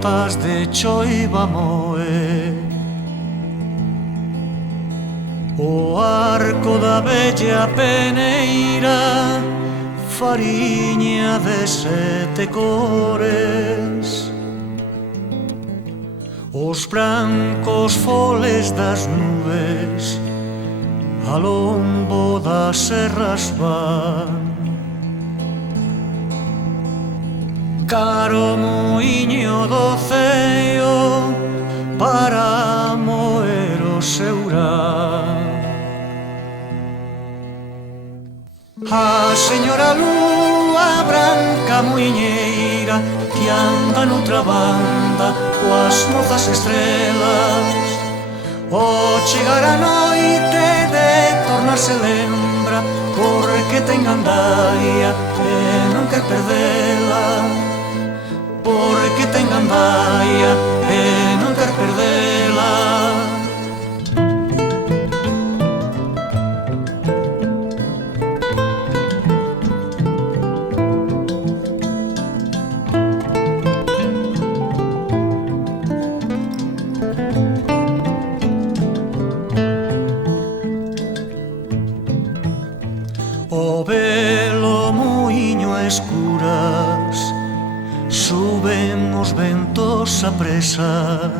gotas de choiva moe. O arco da bella peneira, fariña de 7 cores. Os brancos foles das nubes a lombo das serras van. Caro muiño do ceo para moer o seurán. A señora lúa branca muiñeira que anda noutra banda coas mozas estrelas. O chegar a noite de tornarse lembra porque ten gandaia e non quer perdela. Porque ten gandaia e non quer perdela. O velo muiño a escuras, suben os ventos a presa.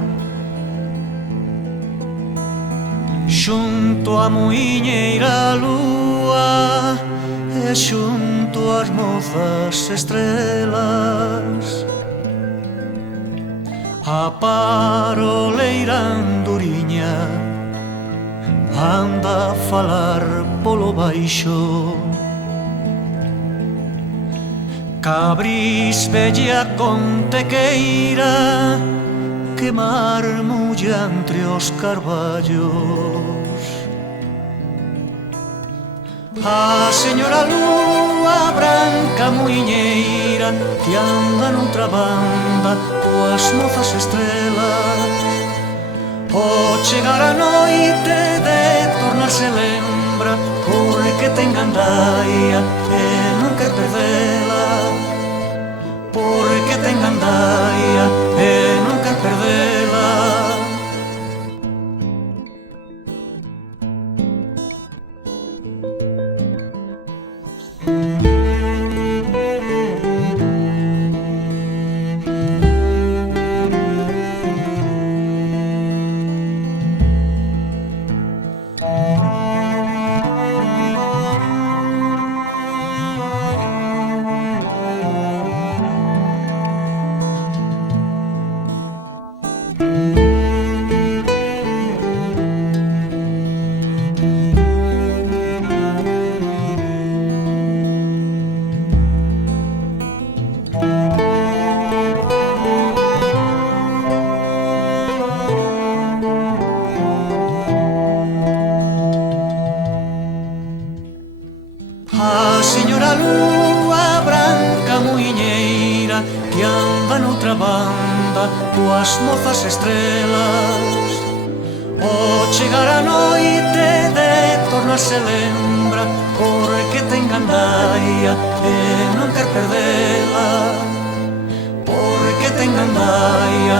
Xunto a muiñeira lúa e xunto as mozas estrelas, a paroleira anduriña anda a falar polo baixo. Cabris bella contequeira que marmulla entre os carballos. A señora lúa branca muiñeira que anda noutra banda coas mozas estrelas. O chegar a noite de tornarse lembra porque ten gandaia e non quer perdela. Porque ten gandaia e non quer perdela. A señora lúa branca muiñeira que anda noutra banda coas mozas estrelas. O chegar a noite de tornarse lembra porque ten gandaia e non quer perdela. Porque ten gandaia